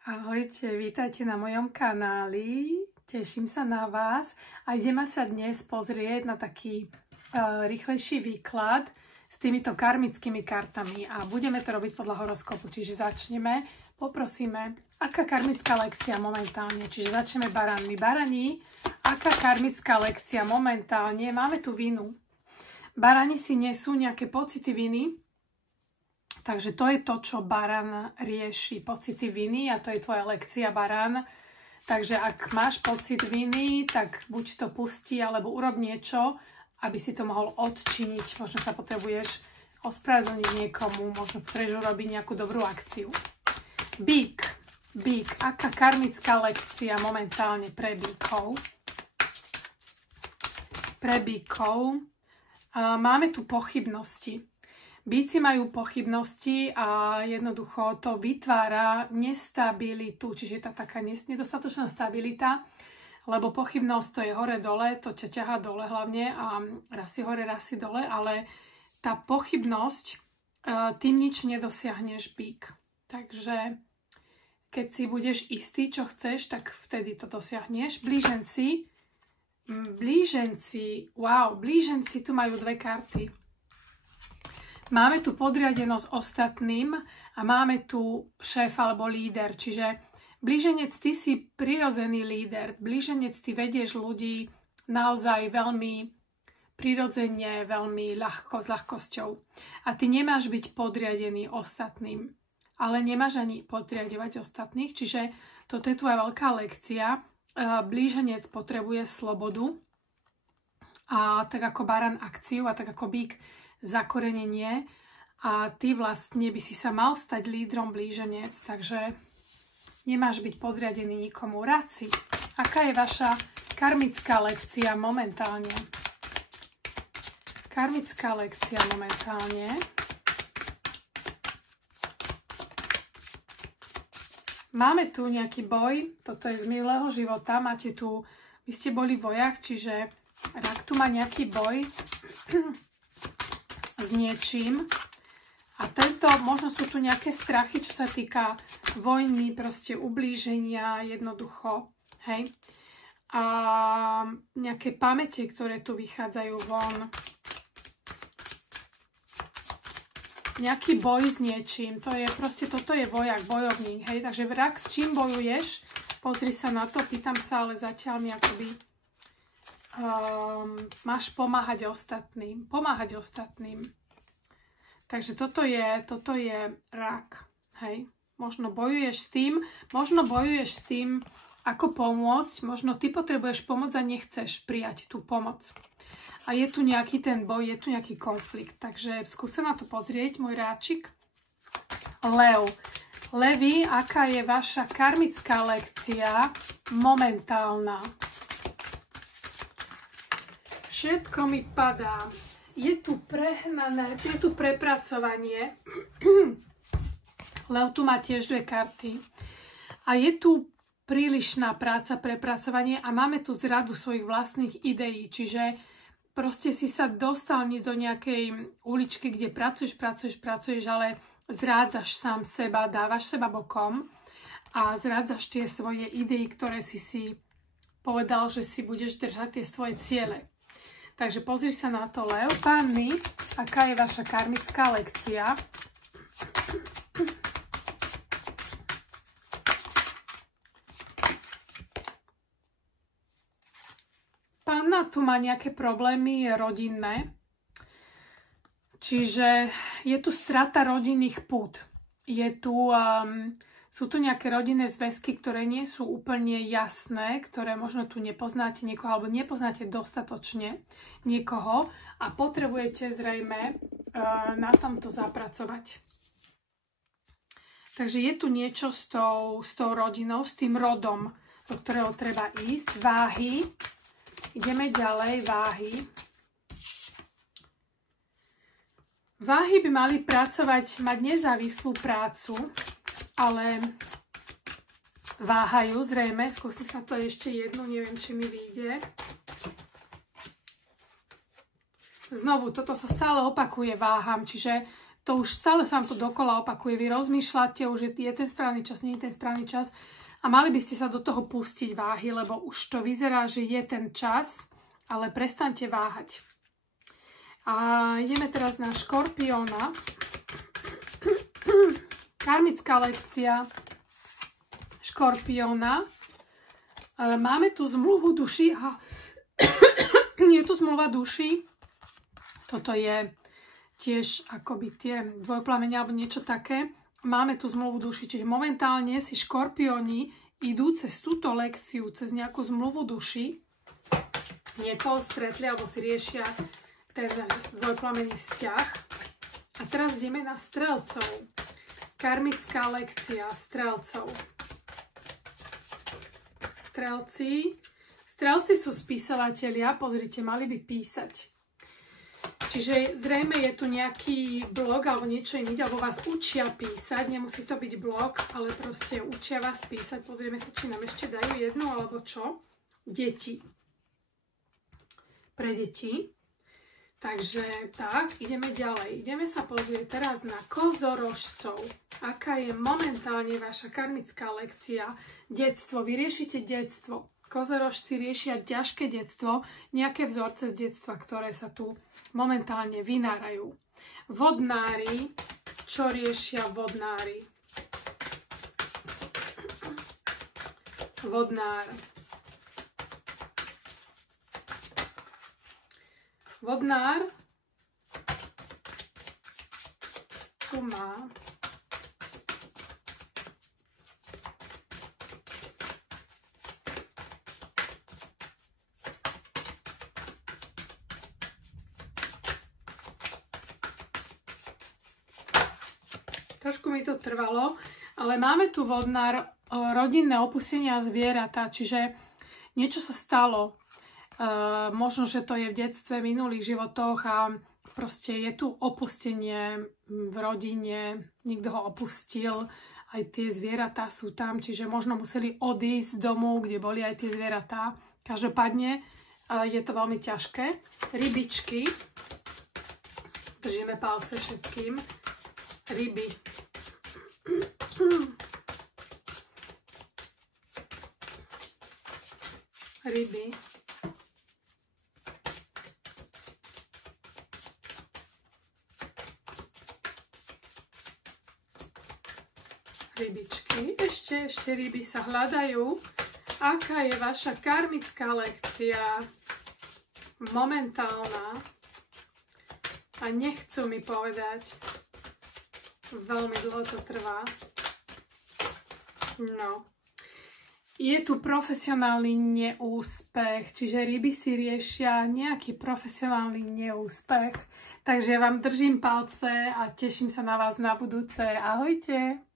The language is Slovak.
Ahojte, vítajte na mojom kanáli, teším sa na vás a ideme sa dnes pozrieť na taký rýchlejší výklad s týmito karmickými kartami a budeme to robiť podľa horoskopu, čiže začneme, poprosíme, aká karmická lekcia momentálne, čiže začneme baranmi. Barani, aká karmická lekcia momentálne, máme tu vinu. Barani si nesú nejaké pocity viny. Takže to je to, čo baran rieši, pocity viny a to je tvoja lekcia, baran. Takže ak máš pocit viny, tak buď to pustí, alebo urob niečo, aby si to mohol odčiniť. Možno sa potrebuješ ospravedlniť niekomu, možno potrebuješ urobiť nejakú dobrú akciu. Bík, aká karmická lekcia momentálne pre bíkov? Pre bíkov máme tu pochybnosti. Bíci majú pochybnosti a jednoducho to vytvára nestabilitu, čiže je to taká nedostatočná stabilita, lebo pochybnosť to je hore-dole, to ťa ťahá dole hlavne a raz si hore, raz si dole, ale tá pochybnosť, tým nič nedosiahneš, bík. Takže keď si budeš istý, čo chceš, tak vtedy to dosiahneš. Blíženci, wow, blíženci tu majú dve karty. Máme tu podriadenosť ostatným a máme tu šéf alebo líder, čiže blíženec, ty si prirodzený líder, blíženec, ty vedieš ľudí naozaj veľmi prirodzene, veľmi ľahko, s ľahkosťou. A ty nemáš byť podriadený ostatným, ale nemáš ani podriadovať ostatných, čiže toto je tvoja veľká lekcia. Blíženec potrebuje slobodu a tak ako baran akciu a tak ako bík zakorenenie a ty vlastne by si sa mal stať lídrom blíženec, takže nemáš byť podriadený nikomu. Ráci, aká je vaša karmická lekcia momentálne? Karmická lekcia momentálne. Máme tu nejaký boj, toto je z minulého života, máte tu, vy ste boli vojak, čiže rak tu má nejaký boj s niečím a tento, možno sú tu nejaké strachy, čo sa týka vojny, proste ublíženia, jednoducho, hej, a nejaké pamäte, ktoré tu vychádzajú von, nejaký boj s niečím, to je proste, toto je vojak, bojovník, hej, takže vrak, s čím bojuješ, pozri sa na to, pýtam sa, ale zatiaľ mi akoby máš pomáhať ostatným. Takže toto je rak, hej. Možno bojuješ s tým, ako pomôcť, možno ty potrebuješ pomoc a nechceš prijať tú pomoc. A je tu nejaký ten boj, je tu nejaký konflikt, takže skúsa na to pozrieť, môj ráčik. Lev. Levi, aká je vaša karmická lekcia momentálna? Všetko mi padá. Je tu prehnané, je tu prepracovanie. Lev tu má tiež dve karty. A je tu prílišná práca, prepracovanie a máme tu zradu svojich vlastných ideí. Čiže proste si sa dostal do nejakej uličky, kde pracuješ, ale zrádzaš sám seba, dávaš seba bokom a zrádzaš tie svoje idei, ktoré si povedal, že si budeš držať tie svoje ciele. Takže pozri sa na to, Lev. Panny, aká je vaša karmická lekcia? Panna tu má nejaké problémy rodinné. Čiže je tu strata rodinných pút. Sú tu nejaké rodinné zväzky, ktoré nie sú úplne jasné, ktoré možno tu nepoznáte niekoho, alebo nepoznáte dostatočne niekoho a potrebujete zrejme na tomto zapracovať. Takže je tu niečo s tou rodinou, s tým rodom, do ktorého treba ísť. Váhy. Ideme ďalej, váhy. Váhy by mali mať nezávislú prácu, ale váhajú zrejme. Skúsim sa to ešte jednu, neviem, či mi vyjde. Znovu, toto sa stále opakuje, váham, čiže to už stále sa vám to dokola opakuje. Vy rozmýšľate, už je ten správny čas, nie je ten správny čas a mali by ste sa do toho pustiť váhy, lebo už to vyzerá, že je ten čas, ale prestaňte váhať. A ideme teraz na Škorpióna. Karmická lekcia Škorpióna. Máme tu zmluvu duši. Nie je tu zmluva duši. Toto je tiež akoby tie dvojplamene alebo niečo také. Máme tu zmluvu duši, čiže momentálne si Škorpióni idú cez túto lekciu, cez nejakú zmluvu duši. Niekoho stretli alebo si riešia ten dvojplamenný vzťah. A teraz ideme na Strelcov. Karmická lekcia Strelcov. Strelci sú spisovatelia, pozrite, mali by písať. Čiže zrejme je tu nejaký blog alebo niečo iné, alebo vás učia písať, nemusí to byť blog, ale proste učia vás písať. Pozrieme sa, či nám ešte dajú jednu alebo čo. Deti. Pre deti. Takže tak, ideme ďalej. Ideme sa pozrieť teraz na kozorožcov. Aká je momentálne vaša karmická lekcia? Detstvo. Vy riešite detstvo. Kozorožci riešia ťažké detstvo, nejaké vzorce z detstva, ktoré sa tu momentálne vynárajú. Vodnári. Čo riešia vodnári? Vodnár. Vodnár tu má trošku mi to trvalo, ale máme tu vodnár, rodinné opustenia zvieratá, čiže niečo sa stalo. Možno, že to je v detstve, v minulých životoch a proste je tu opustenie v rodine, niekto ho opustil, aj tie zvieratá sú tam, čiže možno museli odísť z domu, kde boli aj tie zvieratá. Každopádne je to veľmi ťažké. Rybičky, držíme palce všetkým. Ryby. Ryby. Rybičky. Ešte ryby sa hľadajú. Aká je vaša karmická lekcia? Momentálna. A nechcú mi povedať. Veľmi dlho to trvá. No. Je tu profesionálny neúspech, čiže ryby si riešia nejaký profesionálny neúspech. Takže ja vám držím palce a teším sa na vás na budúce. Ahojte!